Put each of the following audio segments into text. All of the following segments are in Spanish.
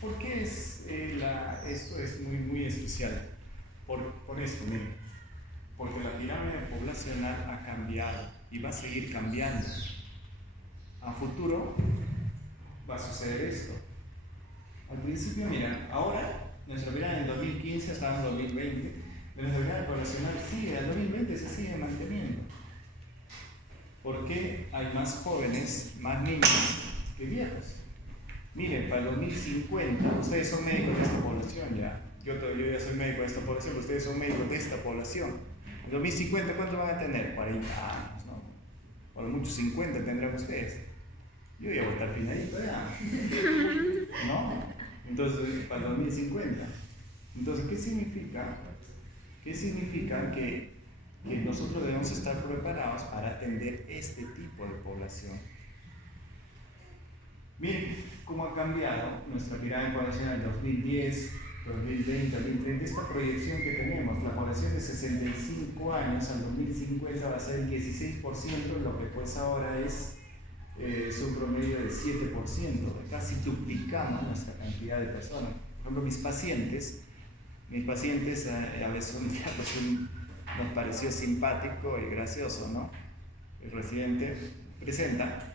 ¿Por qué esto es muy, muy especial? Por esto, miren. Porque la pirámide poblacional ha cambiado y va a seguir cambiando. A futuro va a suceder esto. Al principio, mira, ahora nuestra pirámide en 2015 estaba en 2020, nuestra pirámide poblacional sigue, en 2020 se sigue manteniendo. ¿Por qué hay más jóvenes, más niños que viejos? Miren, para el 2050, ustedes son médicos de esta población ya. Yo ya soy médico de esta población, ustedes son médicos de esta población. En 2050, ¿cuánto van a tener? 40 años, ¿no? Por lo mucho 50 tendrán ustedes. Yo ya voy a estar finadito ya. ¿No? Entonces, para el 2050. Entonces, ¿qué significa? ¿Qué significa que nosotros debemos estar preparados para atender este tipo de población? Miren cómo ha cambiado nuestra pirámide poblacional en 2010, 2020, 2030. Esta proyección que tenemos, la población de 65 años al 2050 va a ser el 16%, lo que pues ahora es un promedio del 7%, casi duplicamos nuestra cantidad de personas. Por ejemplo, mis pacientes a veces nos pareció simpático y gracioso, ¿no? El residente presenta,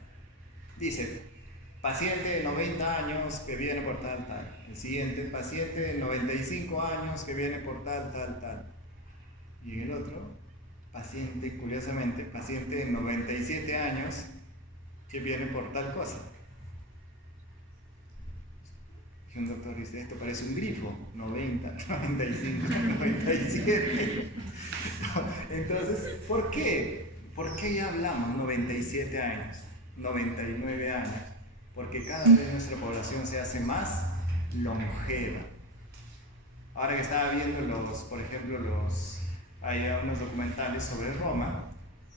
dice, paciente de 90 años que viene por tal, tal. El siguiente, paciente de 95 años que viene por tal, tal, tal. Y el otro, paciente, curiosamente, paciente de 97 años que viene por tal cosa. Y un doctor dice, esto parece un grifo, 90, 95, 97. Entonces, ¿por qué? ¿Por qué ya hablamos 97 años, 99 años? Porque cada vez nuestra población se hace más longeva. Ahora que estaba viendo por ejemplo, hay unos documentales sobre Roma,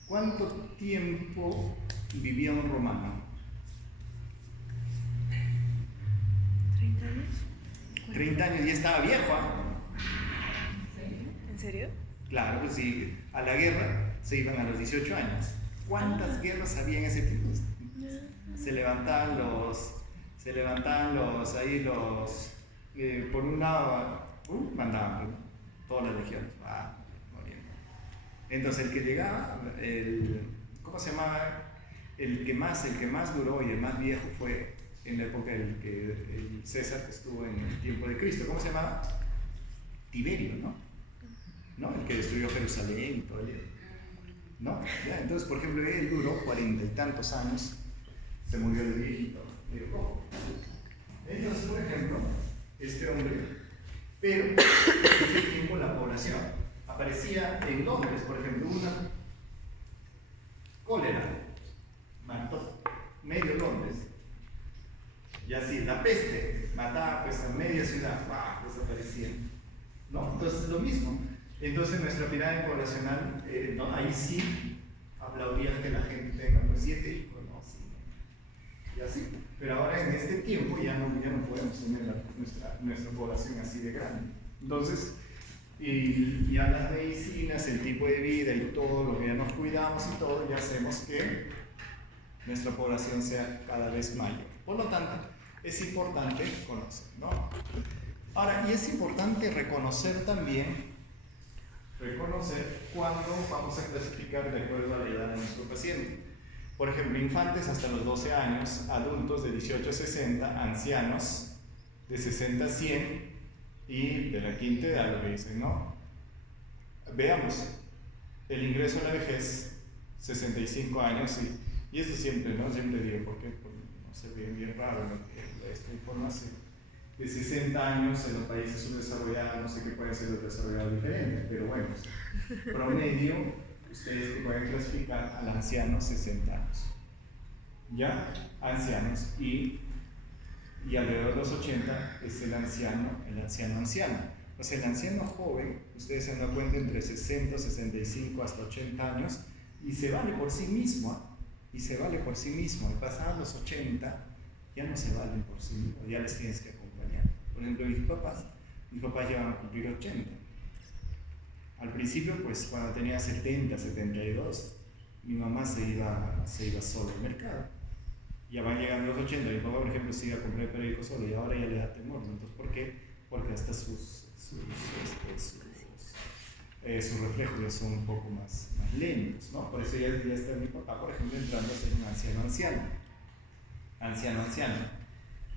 ¿cuánto tiempo vivía un romano? 30 años. 30 años, y estaba viejo, ¿eh? ¿En serio? Claro, pues sí, a la guerra se iban a los 18 años. ¿Cuántas guerras había en ese tiempo? Se levantaban por un lado, mandaban todas las legiones, morían. Entonces el que llegaba, ¿cómo se llamaba? El que más duró y el más viejo fue en la época el César, que estuvo en el tiempo de Cristo. ¿Cómo se llamaba? Tiberio, ¿no? El que destruyó Jerusalén y todo el... ¿No? Ya, entonces, por ejemplo, él duró 40 y tantos años, se murió de viejito, Entonces, por ejemplo, este hombre, pero en ese tiempo la población aparecía en Londres, por ejemplo, una cólera, mató medio Londres, y así, la peste mataba pues a media ciudad, desaparecía, ¿no? Entonces, lo mismo. Entonces, nuestra pirámide poblacional, ¿no? Ahí sí aplaudía que la gente tenga 7 hijos, ¿no? Sí, y así. Pero ahora en este tiempo ya no podemos tener nuestra población así de grande. Entonces, y a las medicinas, el tipo de vida y todo lo que ya nos cuidamos y todo, ya hacemos que nuestra población sea cada vez mayor. Por lo tanto, es importante conocer, ¿no? Ahora, y es importante reconocer también cuándo vamos a clasificar de acuerdo a la edad de nuestro paciente. Por ejemplo, infantes hasta los 12 años, adultos de 18 a 60, ancianos de 60 a 100 y de la quinta edad, lo que dicen, ¿no? Veamos, el ingreso a la vejez, 65 años, y eso siempre, ¿no? Siempre digo, ¿por qué? Porque no se ve bien raro, ¿no? Esta información. De 60 años en los países subdesarrollados, no sé qué puede ser los desarrollados diferentes, pero bueno, promedio, ustedes que pueden clasificar al anciano 60 años. ¿Ya? Ancianos. Y alrededor de los 80 es el anciano. O sea, el anciano joven, ustedes se dan cuenta, entre 60, 65 hasta 80 años, y se vale por sí mismo. Y pasados los 80, ya no se valen por sí mismos, ya les tienes que acompañar. Por ejemplo, mis papás llevan a cumplir 80. Al principio, pues cuando tenía 70, 72, mi mamá se iba solo al mercado. Ya van llegando los 80, mi papá, por ejemplo, sigue a comprar el periódico solo y ahora ya le da temor, ¿no? Entonces, ¿por qué? Porque hasta sus reflejos ya son un poco más lentos, ¿no? Por eso ya está mi papá, por ejemplo, entrando a ser un anciano.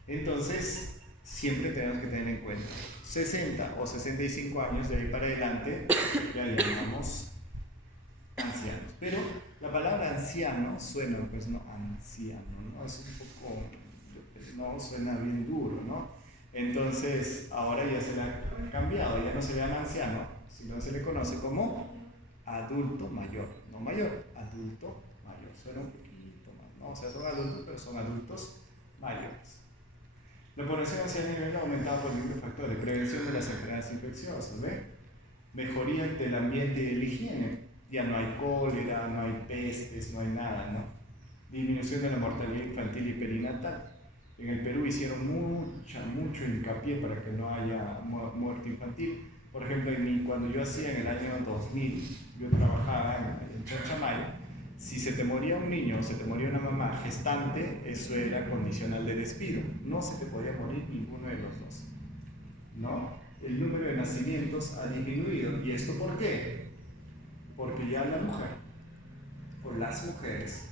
Entonces, siempre tenemos que tener en cuenta, 60 o 65 años de ahí para adelante, ya le llamamos ancianos. Pero la palabra anciano suena, pues no, anciano, ¿no? Es un poco, no, suena bien duro, ¿no? Entonces, ahora ya se le ha cambiado, ya no se le llama anciano, sino se le conoce como adulto mayor, no mayor, adulto mayor, suena un poquito más, ¿no? O sea, son adultos, pero son adultos mayores. La población anciana a nivel aumentado por el mismo factor de prevención de las enfermedades infecciosas, ¿ve? Mejoría del ambiente y de la higiene, ya no hay cólera, no hay pestes, no hay nada, ¿no? Disminución de la mortalidad infantil y perinatal. En el Perú hicieron mucho hincapié para que no haya muerte infantil. Por ejemplo, cuando yo hacía en el año 2000, yo trabajaba en Chachamayo, si se te moría un niño o se te moría una mamá gestante, eso era condicional de despido. No se te podía morir ninguno de los dos, ¿no? El número de nacimientos ha disminuido. ¿Y esto por qué? Porque ya la mujer o las mujeres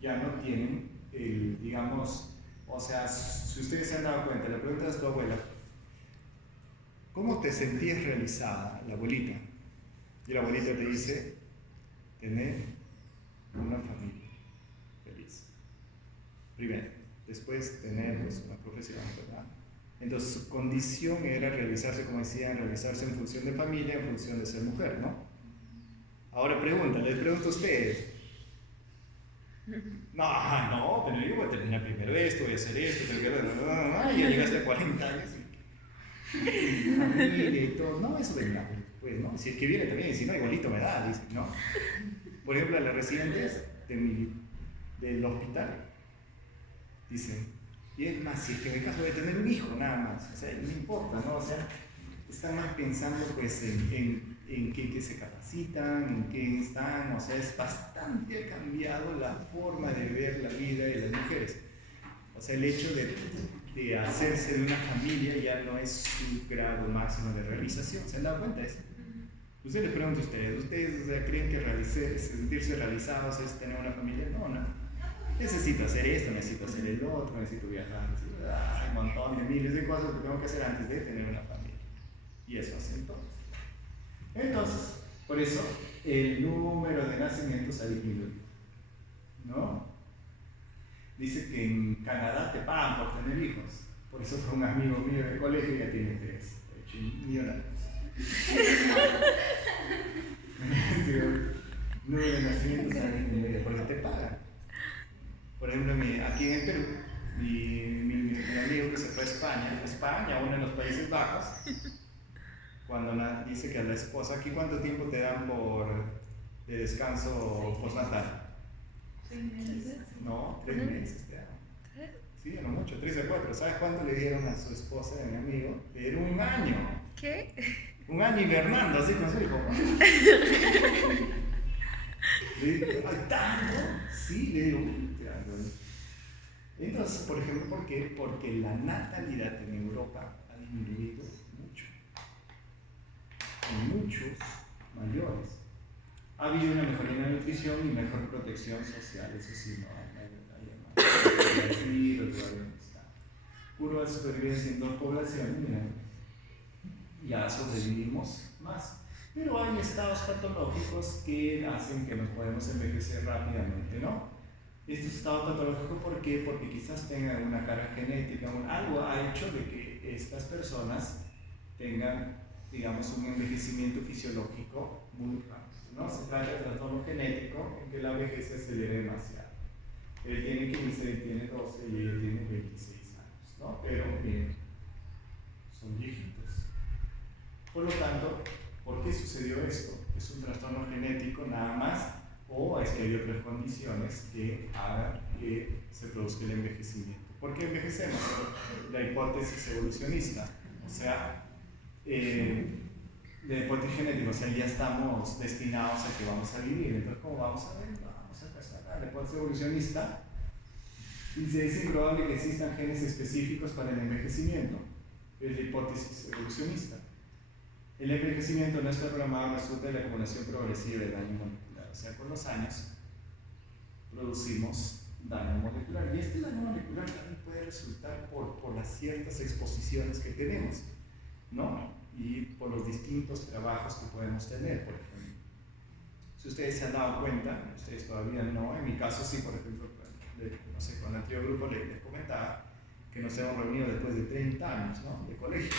ya no tienen digamos, o sea, si ustedes se han dado cuenta, le preguntas a tu abuela, ¿cómo te sentías realizada, la abuelita? Y la abuelita te dice, tener una familia feliz. Primero, después tener pues, una profesión, ¿verdad? Entonces su condición era realizarse, como decían, realizarse en función de familia, en función de ser mujer, ¿no? Ahora les pregunto a ustedes. No, pero yo voy a terminar primero esto, voy a hacer esto, ya llegaste a 40 años y familia y todo. No, eso vendrá, pues, ¿no? Si es que viene también, y si no, igualito me da, dice, ¿no? Por ejemplo, a las residentes del hospital dicen, y es más, si es que en mi caso voy a tener un hijo, nada más, o sea, no importa, ¿no? O sea, están más pensando pues en qué se capacitan, en qué están, o sea, es bastante cambiado la forma de ver la vida de las mujeres. O sea, el hecho de hacerse de una familia ya no es su grado máximo de realización. ¿Se han dado cuenta de eso? Ustedes les pregunto a ¿ustedes o sea, creen que sentirse realizados es tener una familia? No. Necesito hacer esto, necesito hacer el otro, necesito viajar, hay un montón de miles de cosas que tengo que hacer antes de tener una familia. Y eso hacen todos. Entonces, por eso el número de nacimientos ha disminuido, ¿no? Dice que en Canadá te pagan por tener hijos. Por eso fue un amigo mío del colegio y ya tiene 3, millonarios. El número de nacimientos ha disminuido porque te pagan. Por ejemplo, aquí en el Perú, mi amigo que se fue a España, uno de los Países Bajos, cuando dice que a la esposa, ¿aquí cuánto tiempo te dan de descanso postnatal? 3 meses. No, 3 meses te dan. Sí, no mucho, 3 o 4. ¿Sabes cuánto le dieron a su esposa de mi amigo? Le dieron 1 año. ¿Qué? 1 año hibernando así con su hijo. Le digo, ¿ay, tanto? Sí, le digo, entonces, por ejemplo, ¿por qué? Porque la natalidad en Europa ha disminuido mucho. En muchos mayores. Ha habido una mejoría en la nutrición y mejor protección social, eso sí, no hay curva de supervivencia en 2 poblaciones, mira, ya sobrevivimos más. Pero hay estados patológicos que hacen que nos podemos envejecer rápidamente, ¿no? Estos estados patológicos, ¿por qué? Porque quizás tengan una carga genética, algo ha hecho de que estas personas tengan, digamos, un envejecimiento fisiológico muy rápido, ¿no? Se trata de trastorno genético en que la vejez se acelera demasiado. Él tiene 15, él tiene 12 y ella tiene 26 años, ¿no? Pero bien, son viejitos. Por lo tanto, ¿por qué sucedió esto? ¿Es un trastorno genético nada más? ¿O es que hay otras condiciones que hagan que se produzca el envejecimiento? ¿Por qué envejecemos? La hipótesis evolucionista, o sea, la hipótesis genética, o sea, ya estamos destinados a que vamos a vivir. Entonces, ¿cómo vamos a ver? Vamos a empezar. La hipótesis evolucionista Dice, es improbable que existan genes específicos para el envejecimiento. Es la hipótesis evolucionista. El envejecimiento no está programado, resulta de la acumulación progresiva de daño molecular. O sea, con los años producimos daño molecular. Y este daño molecular también puede resultar por las ciertas exposiciones que tenemos, ¿no? Y por los distintos trabajos que podemos tener, por ejemplo. Si ustedes se han dado cuenta, ustedes todavía no, en mi caso sí, por ejemplo, no sé, con el anterior grupo les comentaba que nos hemos reunido después de 30 años, ¿no? De colegio.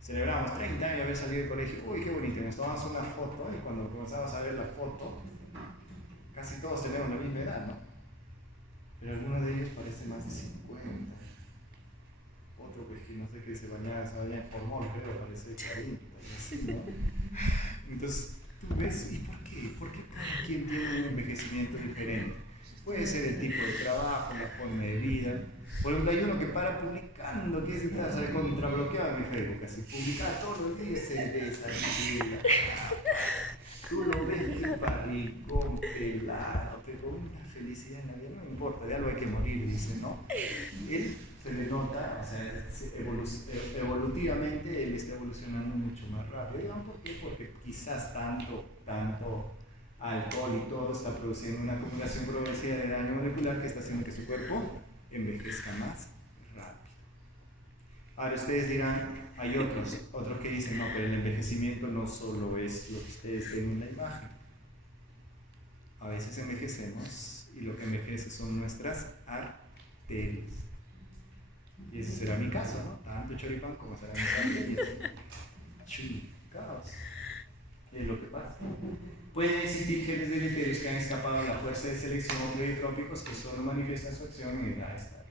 Celebramos 30 años de haber salido del colegio. Uy, qué bonito, nos tomamos una foto y cuando comenzamos a ver la foto, casi todos tenemos la misma edad, ¿no? Pero algunos de ellos parecen más de 50. Otro que no sé, que se bañaba en formol, pero parece 40 y así, ¿no? Entonces, tú ves, ¿y por qué? ¿Por qué cada quien tiene un envejecimiento diferente? Puede ser el tipo de trabajo, la forma de vida. Por ejemplo, hay uno que para publicando, que se contrabloqueaba mi Facebook, así publicaba todos los días de esa vida. Tú lo ves bien paricón, pelado, pero una felicidad en la vida, no importa, de algo hay que morir, dice, ¿no? Él se le nota, o sea, evolutivamente él está evolucionando mucho más rápido. ¿Por qué? Porque quizás tanto alcohol y todo está produciendo una acumulación progresiva de daño molecular que está haciendo que su cuerpo envejezca más rápido. Ahora ustedes dirán, hay otros que dicen, no, pero el envejecimiento no solo es lo que ustedes ven en la imagen. A veces envejecemos y lo que envejece son nuestras arterias. Y ese será mi caso, ¿no? Tanto choripán como serán mis arterias. Chicos, es lo que pasa. Pueden existir genes deleterios que han escapado a la fuerza de selección pleitrópicos que solo manifiestan su acción en edades tardías.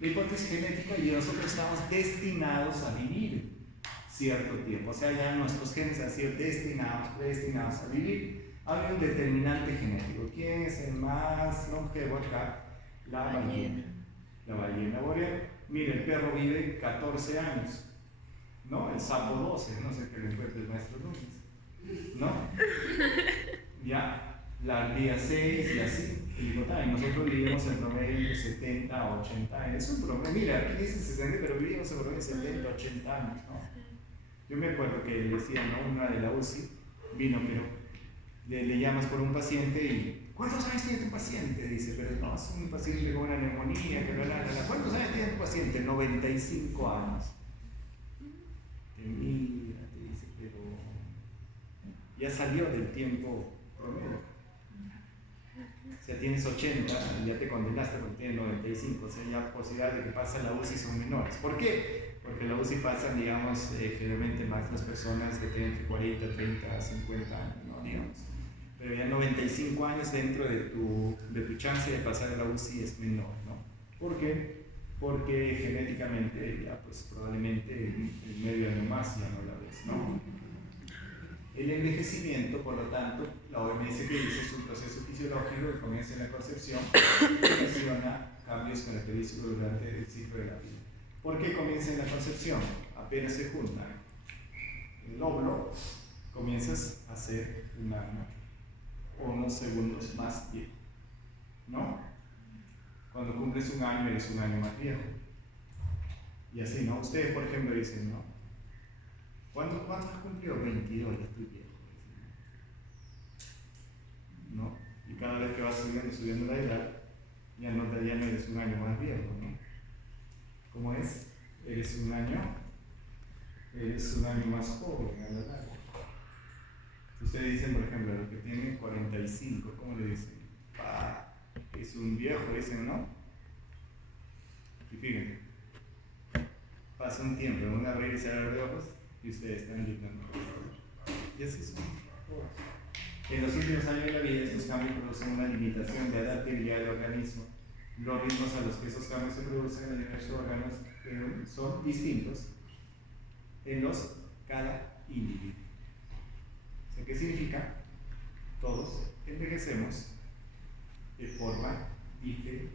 La hipótesis genética y nosotros estamos destinados a vivir cierto tiempo. O sea, ya nuestros genes han sido predestinados a vivir. Hay un determinante genético. ¿Quién es el más longevo acá? La ballena. La ballena boreal. Mira, el perro vive 14 años, ¿no? El sapo 12, no sé qué le encuentre el maestro Núñez, ¿no? Ya, la ardilla 6 y así. Y nosotros vivimos en promedio de 70 a 80 años. Es un promedio, mira, aquí dice 60, pero vivimos en promedio de 70 a 80 años, ¿no? Yo me acuerdo que le decían, ¿no? Una de la UCI vino, pero le llamas por un paciente y ¿cuántos años tiene tu paciente? Dice, pero no, es un paciente con una neumonía, ¿cuántos años tiene tu paciente? 95 años. Te mira, te dice, pero ya salió del tiempo promedio. O sea, tienes 80 y ya te condenaste porque tienes 95, o sea, ya posibilidades de que pasen la UCI son menores. ¿Por qué? Porque la UCI pasan, digamos, generalmente más las personas que tienen entre 40, 30, 50 años, ¿no? Digamos. Pero ya 95 años dentro de tu chance de pasar a la UCI es menor, ¿no? ¿Por qué? Porque genéticamente ya pues probablemente el medio año más ya no la ves, ¿no? El envejecimiento, por lo tanto, la OMS que dice es un proceso fisiológico que comienza en la concepción y ocasiona cambios característicos durante el ciclo de la vida. ¿Por qué comienza en la concepción? Apenas se junta el óvulo, comienzas a ser un año o unos segundos más viejo, ¿no? Cuando cumples un año eres un año más viejo. Y así, ¿no? Ustedes, por ejemplo, dicen, ¿no? ¿Cuánto has cumplido? 22, ya estoy viejo. ¿No? Y cada vez que vas subiendo la edad, ya no eres un año más viejo, ¿no? ¿Cómo es? Eres un año más joven a la larga. Ustedes dicen, por ejemplo, los que tienen 45, ¿cómo le dicen? Es un viejo, dicen, ¿no? Y fíjense, pasa un tiempo, van a abrir y cerrar los ojos y ustedes están gritando. Y así son. En los últimos años de la vida, estos cambios producen una limitación de adaptabilidad del organismo. Los ritmos a los que esos cambios se producen en diversos órganos son distintos en cada individuo. ¿Qué significa? Todos envejecemos de forma diferente.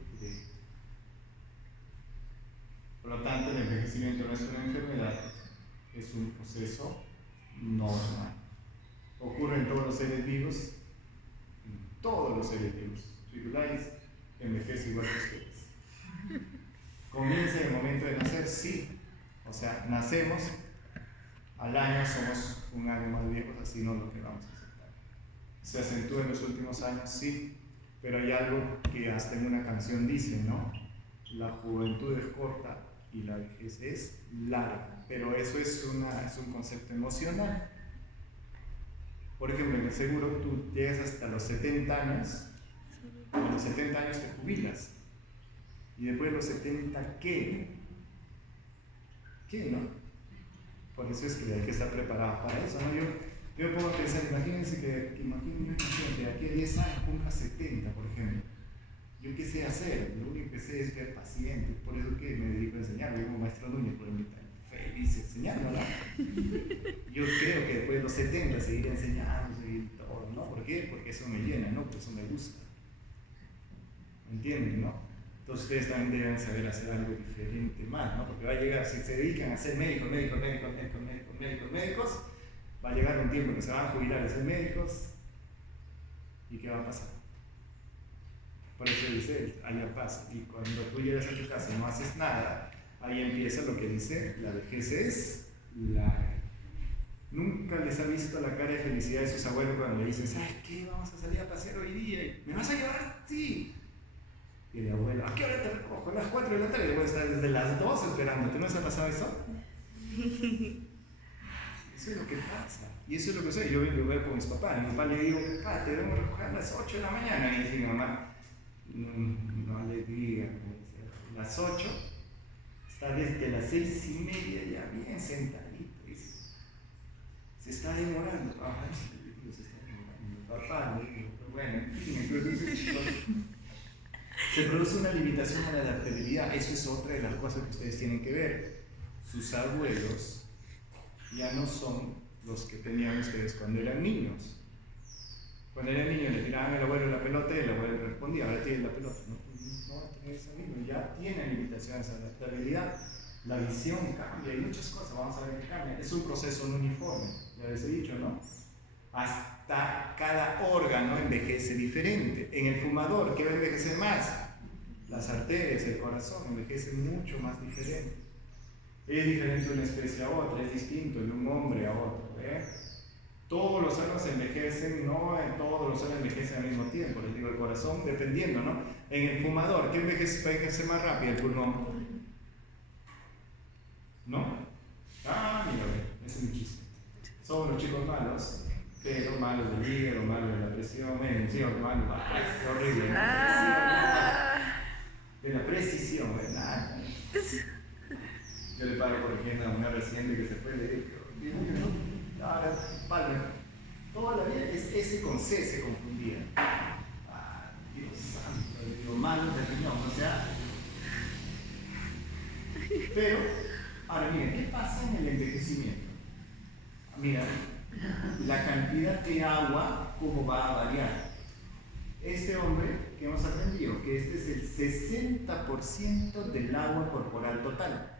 Por lo tanto, el envejecimiento no es una enfermedad, es un proceso normal. Ocurre en todos los seres vivos, circulares, envejece igual que ustedes. ¿Comienza en el momento de nacer? Sí. O sea, nacemos, al año somos un año más viejos, así no lo que vamos a aceptar. ¿Se acentúa en los últimos años? Sí. Pero hay algo que hasta en una canción dice, ¿no? La juventud es corta y la vejez es larga. Pero eso es un concepto emocional. Por ejemplo, en el seguro tú llegas hasta los 70 años, a los 70 años te jubilas. Y después de los 70, ¿qué? ¿Qué, no? Por eso es que hay que estar preparado para eso, ¿no? Yo puedo pensar, imagínense que de aquí a 10 años cumpla 70, por ejemplo. ¿Yo qué sé hacer? Lo único que sé es ver pacientes, por eso que me dedico a enseñar. Yo como maestro Núñez, por ejemplo, feliz enseñando, ¿no? Yo creo que después de los 70 seguir enseñando, seguir todo, ¿no? ¿Por qué? Porque eso me llena, ¿no? Porque eso me gusta. ¿Entienden, no? Entonces ustedes también deben saber hacer algo diferente más, ¿no? Porque va a llegar, si se dedican a ser médicos, va a llegar un tiempo que se van a jubilar a ser médicos, ¿y qué va a pasar? Por eso dice, allá pasa. Y cuando tú llegas a tu casa y no haces nada, ahí empieza lo que dice, la vejez es larga. Nunca les ha visto la cara de felicidad de sus abuelos cuando le dicen, ¿sabes qué? Vamos a salir a pasear hoy día. ¿Me vas a llevar? Sí. Y el abuelo, ¿a qué hora te recojo? A las 4 de la tarde. Y el abuelo está desde las 2 esperando. ¿Te no se ha pasado eso? Eso es lo que pasa. Y eso es lo que sé. Yo veo con mis papás. A mi papá le digo, papá, te debemos recoger a las 8 de la mañana. Y dice mi mamá, no le digas. Las 8 está desde las 6:30 ya bien sentadito. Dice, se está demorando. Ay, se está demorando. Papá, le digo, pero bueno, en fin, entonces se produce una limitación a la adaptabilidad. Eso es otra de las cosas que ustedes tienen que ver. Sus abuelos ya no son los que tenían ustedes cuando eran niños. Cuando eran niños le tiraban al abuelo la pelota y el abuelo respondía, ahora tienen la pelota. No va a tener ese mismo, ya tienen limitaciones a la adaptabilidad. La visión cambia, hay muchas cosas, vamos a ver que cambian. Es un proceso no uniforme, ya les he dicho, ¿no? Hasta cada órgano envejece diferente. En el fumador, ¿qué va a envejecer más? Las arterias, el corazón envejecen mucho más diferente. Es diferente de una especie a otra, es distinto de un hombre a otro. Todos los órganos envejecen, no todos los órganos envejecen al mismo tiempo. Les digo, el corazón dependiendo, ¿no? En el fumador, ¿qué envejece más rápido? El pulmón. ¿No? Mira, ese es mi chiste. Somos los chicos malos. Pero malos del hígado, malos de la presión, malos, qué horrible. De la precisión, ¿verdad? Yo le paro corrigiendo a una residente que se fue, le digo, ahora, padre, toda la vida es S con C se confundía. Dios santo, digo, malos de riñón, o sea. Pero, ahora miren, ¿qué pasa en el envejecimiento? Mira, la cantidad de agua, cómo va a variar. Este hombre que hemos aprendido, que este es el 60% del agua corporal total.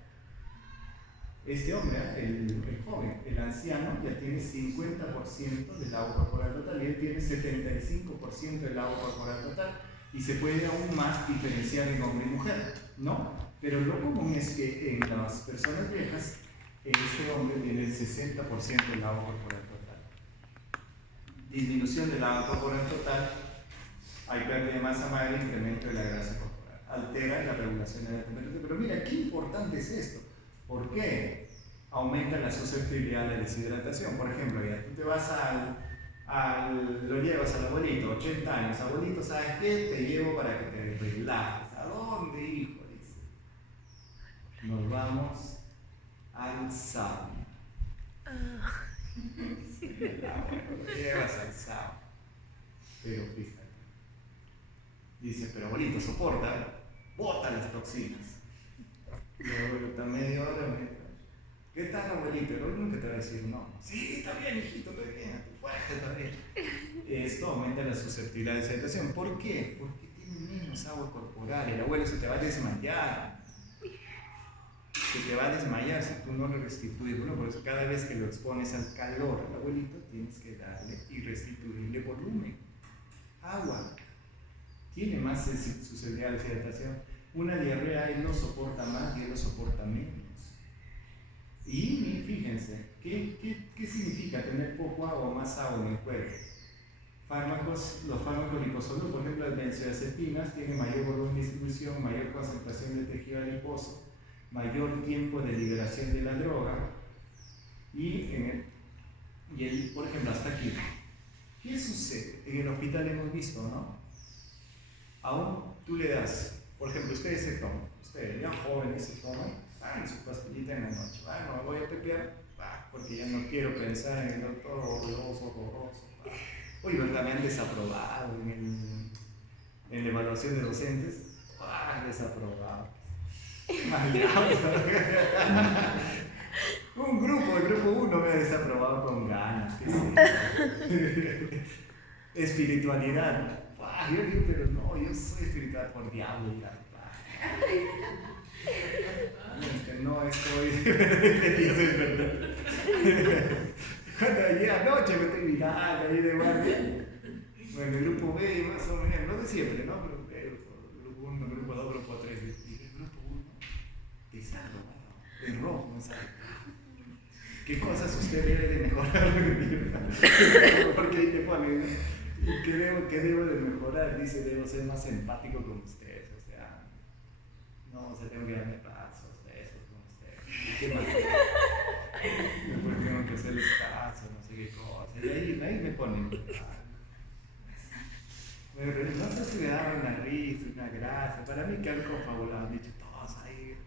Este hombre, el joven, el anciano, ya tiene 50% del agua corporal total y él tiene 75% del agua corporal total. Y se puede aún más diferenciar en hombre y mujer, ¿no? Pero lo común es que en las personas viejas, este hombre tiene el 60% del agua corporal total. Disminución del agua corporal total, hay pérdida de masa magra, incremento de la grasa corporal. Altera la regulación de la temperatura. Pero mira, qué importante es esto. ¿Por qué? Aumenta la susceptibilidad a la deshidratación. Por ejemplo, ya tú te vas lo llevas al abuelito, 80 años. Abuelito, ¿sabes qué? Te llevo para que te relajes. ¿A dónde, hijo? Dice. Nos vamos al sauna. Lo llevas al sauna. Pero fíjate. Dice, pero abuelito, soporta. Bota las toxinas. Y el abuelo está media hora. ¿Qué tal, abuelito? El abuelo nunca te va a decir no. Sí, está bien, hijito, está bien, fuerte, está bien. Esto aumenta la susceptibilidad de deshidratación. ¿Por qué? Porque tiene menos agua corporal. El abuelo se te va a desmayar. Se te va a desmayar si tú no lo restituyes. Bueno, por eso cada vez que lo expones al calor al abuelito, tienes que darle y restituirle volumen. Agua. tiene más susceptibilidad de deshidratación. Una diarrea él lo soporta más y él lo soporta menos. Y fíjense, ¿qué significa tener poco agua o más agua en el cuerpo? Los fármacos liposolubles, por ejemplo las benzodiazepinas, tienen mayor volumen de distribución, mayor concentración de tejido adiposo, mayor tiempo de liberación de la droga y por ejemplo, hasta aquí. ¿Qué sucede? En el hospital hemos visto, ¿no? Aún tú le das, por ejemplo, ustedes se toman, ustedes ya jóvenes se toman, su pastillita en la noche, no me voy a pepear, porque ya no quiero pensar en el doctor horroroso. Uy, ¿verdad? Me han desaprobado en la evaluación de docentes, desaprobado. Un grupo, el grupo 1 me ha desaprobado con ganas, qué sé. Espiritualidad. Yo digo, pero no, yo soy espiritual por diablo. No estoy de Dios, es verdad. Cuando ayer anoche me estoy mirando ahí de guardia. Bueno, el grupo B más o menos, no de siempre, ¿no? Pero grupo 1, grupo 2, grupo 3. Y el grupo 1 desaprobado, en rojo, ¿no sabe? ¿Qué cosas usted debe de mejorar? Porque ahí te ponen, ¿no? ¿Qué debo de mejorar? Dice, debo ser más empático con ustedes, o sea, no, tengo que darme pasos, besos con ustedes. ¿Y qué más? Después tengo que hacerles caso, no sé qué cosa. Y ahí me ponen. Pero no sé si me daban una risa, una gracia. Para mí que han confabulado, han dicho todos ahí.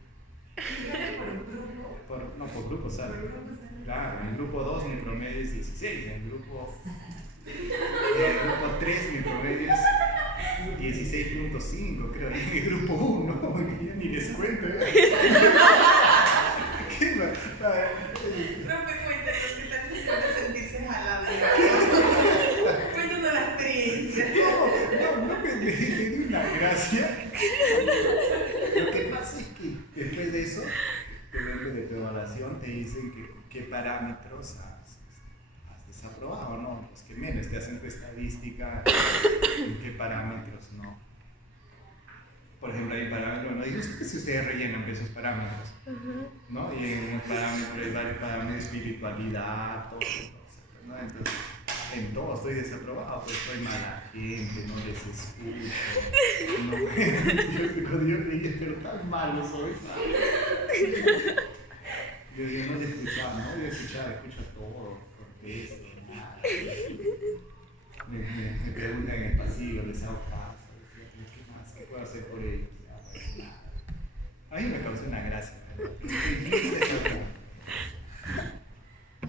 Por grupo, ¿sabes? Claro, en el grupo 2 mi promedio es 16, en el grupo 3 mi promedio es 16.5, creo. En el grupo 1, ya ni les cuento. ¿Qué más? No me cuentes lo que están diciendo sentirse jalado. Cuéntanos la experiencia. No me di una gracia. Lo que pasa es que después de eso, de tu evaluación, te dicen qué parámetros has desaprobado, ¿no? Los que menos te hacen tu estadística, en qué parámetros no. Por ejemplo, hay parámetros, no digo si ustedes rellenan esos parámetros, ¿no? Y en los parámetros hay varios parámetros de espiritualidad, todo, ¿no? Entonces, en todo estoy desaprobado, pues soy mala gente, no les escucho, no, yo dije, pero tan malo soy. Yo no le escuchaba, ¿no? Yo escucho todo, contesto, nada. Me preguntan en el pasillo, les hago caso. ¿Qué más? ¿Qué puedo hacer por ellos? Pues nada. A mí me causó una gracia, ¿verdad?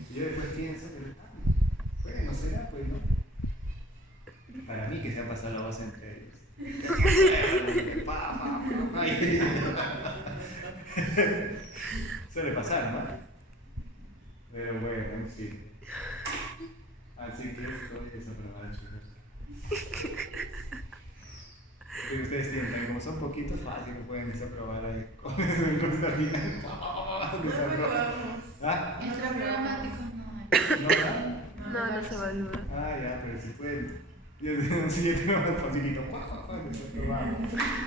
Y yo después pienso, bueno, no será, pues no. Para mí que se ha pasado la voz entre ellos. Suele pasar, ¿no? Pero bueno, en fin. Así que estoy desaprobado, chicos. Pero ustedes tienen, como son poquitos, fácil que pueden desaprobar ahí. Con eso en Costa Rica. ¿Ah? En otros programáticos no hay. No se evalúa. Ya, pero si pueden. Yo tengo más facilito. Desaprobado.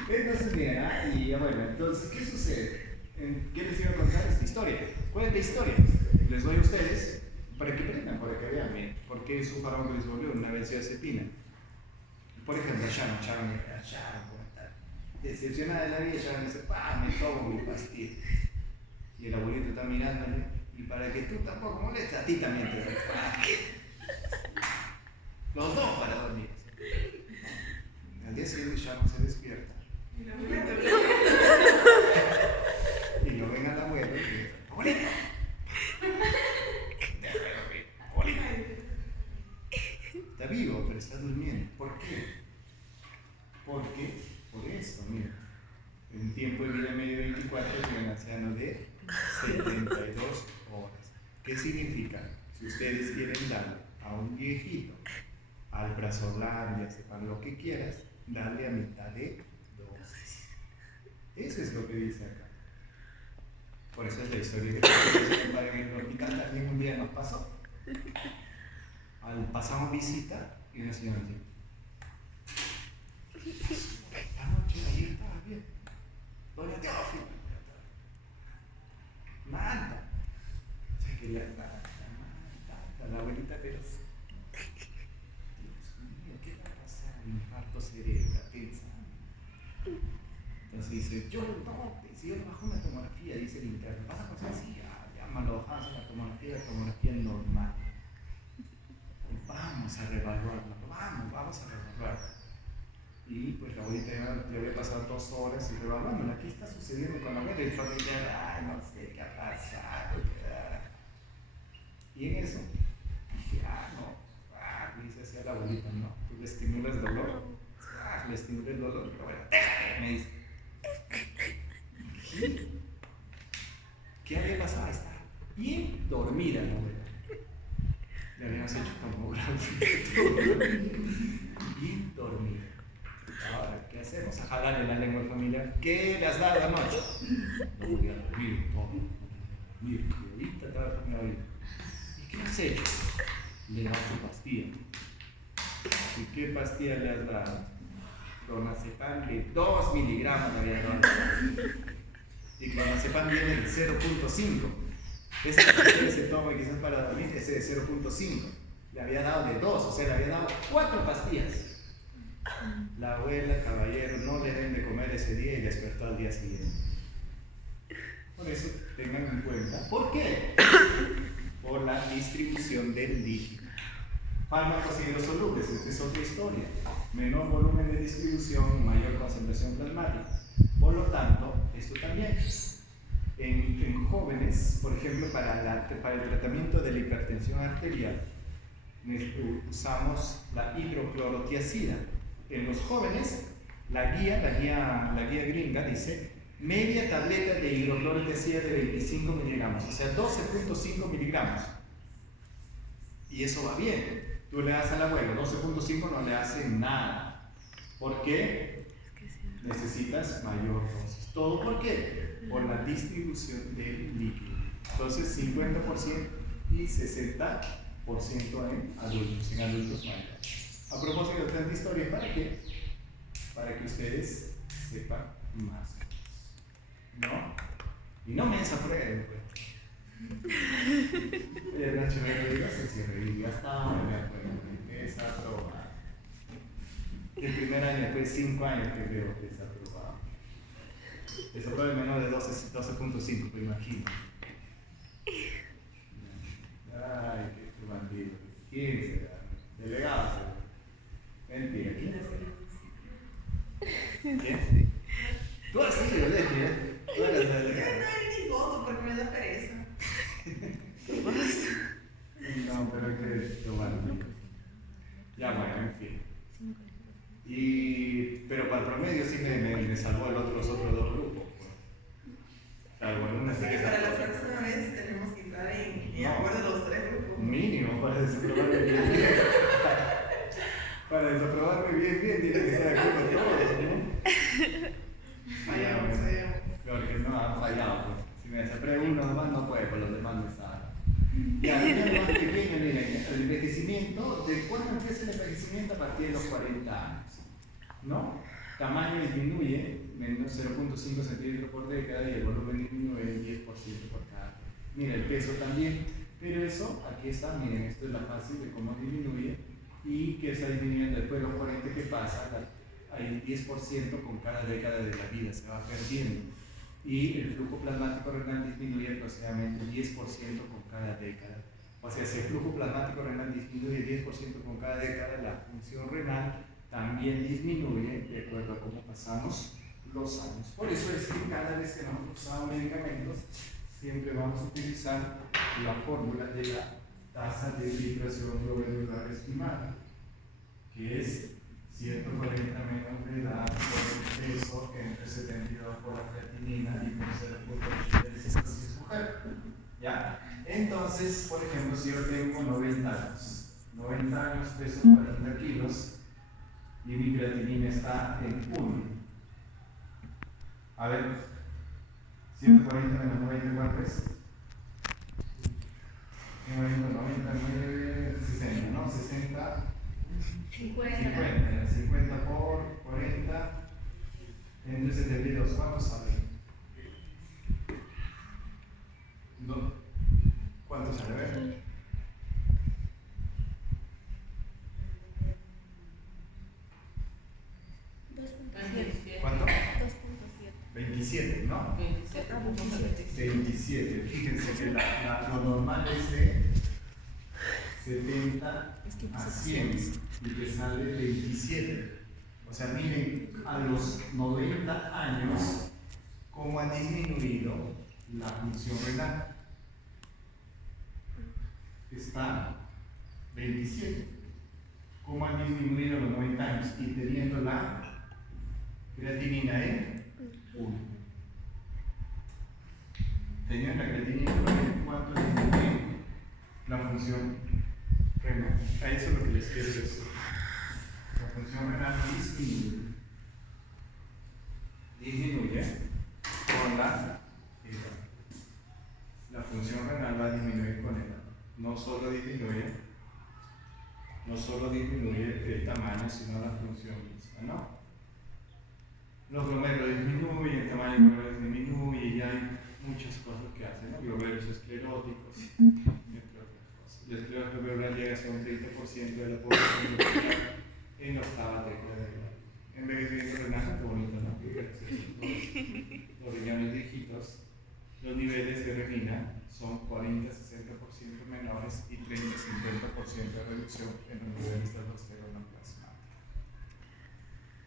Entonces, bien, y bueno, entonces, ¿qué sucede? ¿Qué les iba a contar? Esta historia. ¿Cuál es la historia? Les doy a ustedes para que aprendan, para que vean bien. ¿Por qué su fármaco les volvió una benzodiazepina? Por ejemplo, Sharon, decepcionada de la vida, Sharon dice, me tomo mi pastilla. Y el abuelito está mirándole, y para que tú tampoco molestes, a ti también te doy. Los dos para dormir. Al día siguiente Sharon se despierta. Y lo ven al abuelo y dice, ¡abuelito! Está vivo, pero está durmiendo. ¿Por qué? Porque, por esto, mira, en tiempo de vida medio 24 es un anciano de 72 horas. ¿Qué significa? Si ustedes quieren darle a un viejito alprazolam, ya sepan lo que quieras, darle a mitad de dosis. Eso es lo que dice acá. Por eso es la historia que en el hospital también un día nos pasó. Pasamos visita y una señora dice, Anoche, ayer estaba bien. Doña Teófila. Manda. Se quería la abuelita, pero Dios mío, ¿qué va a pasar? Infarto cerebral, pensando. Entonces dice, yo no, si yo le bajo una tomografía, dice el interno, vas a pasar así, ya me lo bajamos en la tomografía normal. Y vamos a revaluarla, vamos a revaluarla. Y pues la abuelita ya había pasado 2 horas y revaluándola. ¿Qué está sucediendo con la abuela? Y el familiar, no sé qué ha pasado. Y en eso dije, dice así a la abuelita, no, tú le estimulas el dolor, le estimula el dolor, pero bueno, me dice, ¿qué había pasado? Está bien dormida la abuela. Le habíamos hecho tomografía, bien dormida. Ahora, ¿qué hacemos? A jalarle la lengua familiar. ¿Qué le has dado anoche? No voy a dormir todo. Mira, ahorita te vas a dormir ahorita. ¿Y qué has hecho? Le he dado su pastilla. ¿Y qué pastilla le has dado? Clonazepam de 2 miligramos le había dado. Y clonazepam viene de 0.5. Ese que se toma quizás para dormir, ese de 0.5. Le había dado de 2, o sea, le había dado 4 pastillas. La abuela, caballero, no le den de comer ese día y despertó al día siguiente. Por eso tengan en cuenta. ¿Por qué? Por la distribución del líquido. Fármacos hidrosolubles, esta es otra historia. Menor volumen de distribución, mayor concentración plasmática. Por lo tanto, esto también. En jóvenes, por ejemplo, para el tratamiento de la hipertensión arterial, usamos la hidroclorotiazida. En los jóvenes, la guía gringa dice media tableta de hidroclorotiazida de 25 miligramos, o sea, 12.5 miligramos. Y eso va bien. Tú le das al abuelo 12.5, no le hace nada. ¿Por qué? Necesitas mayor dosis. ¿Todo por qué? Por la distribución del líquido. Entonces, 50% y 60% en adultos mayores. A propósito de tanta historia, ¿para qué? Para que ustedes sepan más. ¿No? Y no me desaprueben, pues. Oye, Nacho, no sé si reviví hasta ahora, empieza a probar. El primer año, después de 5 años que veo que está aprobado. Desaprueba el menor de 12.5, pero imagino. Ay, qué bandido. ¿Quién será? Delegado será. Mentira, ¿quién es? ¿Quién? Tú has sido, ¿eh? Tú eres la delegada. Yo no hay ni voto porque me da pereza. No, pero que lo van. Ya bueno, en fin. Pero para el promedio sí me salvó los otros 2 grupos. Claro, bueno, una sí que para la próxima vez tenemos que estar en acuerdo de los 3 grupos. Mínimo, para desaprobarme bien. Para desaprobarme bien, tiene que estar de acuerdo todos, ¿no? Fallamos. Claro que no ha fallado, pues. Si me desapruebo uno nomás no puede, por los demás no está. Ya, lo más pequeño, miren, el envejecimiento, ¿de cuándo empieza el envejecimiento? A partir de los 40 años, ¿no? Tamaño disminuye, menos 0.5 centímetros por década y el volumen disminuye en 10% por cada. Mira, el peso también, pero eso, aquí está, miren, esto es la fase de cómo disminuye y que está disminuyendo después de los 40 que pasa, hay 10% con cada década de la vida, se va perdiendo. Y el flujo plasmático renal disminuye aproximadamente 10% con cada década. O sea, si el flujo plasmático renal disminuye 10% con cada década, la función renal también disminuye de acuerdo a cómo pasamos los años. Por eso es que cada vez que vamos a usar medicamentos, siempre vamos a utilizar la fórmula de la tasa de filtración glomerular estimada, que es 140 menos de edad por el peso entre 72 por la creatinina y por 0.8 de si mujer. ¿Ya? Entonces, por ejemplo, si yo tengo 90 años, peso 40 kilos y mi creatinina está en 1. A ver, 140 menos 90, ¿cuánto es? 90, 60, ¿no? 60. 50 por 40 No. ¿Cuántos sale? A ver. ¿Cuánto? 27, ¿no? 27. Fíjense que lo normal es de 70 a 100 y que sale 27. O sea, miren, a los 90 años, cómo ha disminuido la función renal. Está 27. ¿Cómo han disminuido a los 90 años? Y teniendo la creatinina en 1. Teniendo la creatinina en 4, disminuye la función renal. A eso es lo que les quiero decir. La función renal disminuye con la edad. La función renal va a disminuir con edad. No solo disminuye el tamaño, sino la función misma, ¿no? Los glomérulos disminuyen, el tamaño del glomérulo disminuye y hay muchas cosas que hacen, ¿no? Glomérulos escleróticos, entre otras cosas. La esclerosis glomerular llega a ser un 30% de la población mundial en la octava década de la vida. Envejecimiento renal, qué bonito, ¿no? Los riñones viejitos, los niveles de renina son 40-60% menores y 30-50% de reducción en los niveles de aldosterona plasmática.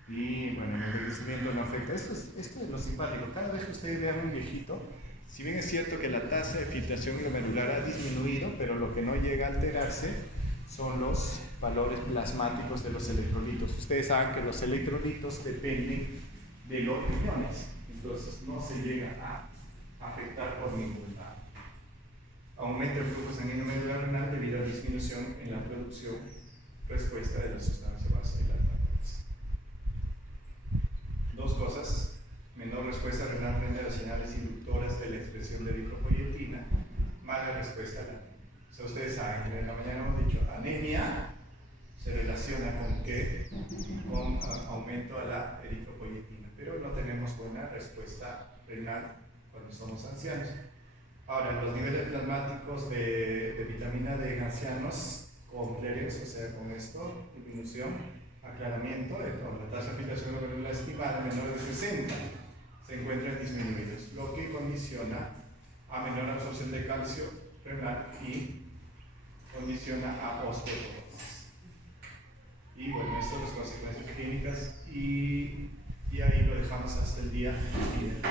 Y bueno, el envejecimiento no afecta. Esto es lo simpático. Cada vez que ustedes vean un viejito, si bien es cierto que la tasa de filtración glomerular ha disminuido, pero lo que no llega a alterarse son los valores plasmáticos de los electrolitos. Ustedes saben que los electrolitos dependen de los riñones, entonces no se llega a afectar por ningún lado. Aumenta el flujo sanguíneo medular renal debido a disminución en la producción respuesta de la sustancia base de la glucosa. Dos cosas: menor respuesta renal frente a las señales inductoras de la expresión de eritropoyetina, mala respuesta a la anemia. O sea, ustedes saben que en la mañana hemos dicho anemia se relaciona con qué? Con aumento a la eritropoyetina, pero no tenemos buena respuesta renal cuando somos ancianos. Ahora, los niveles plasmáticos de vitamina D en ancianos con clearance, o sea, con esto, disminución, aclaramiento, la tasa de filtración glomerular estimada menor de 60 se encuentran disminuidos, lo que condiciona a menor absorción de calcio renal y condiciona a osteoporosis. Y bueno, estas son las consecuencias clínicas y ahí lo dejamos hasta el día siguiente.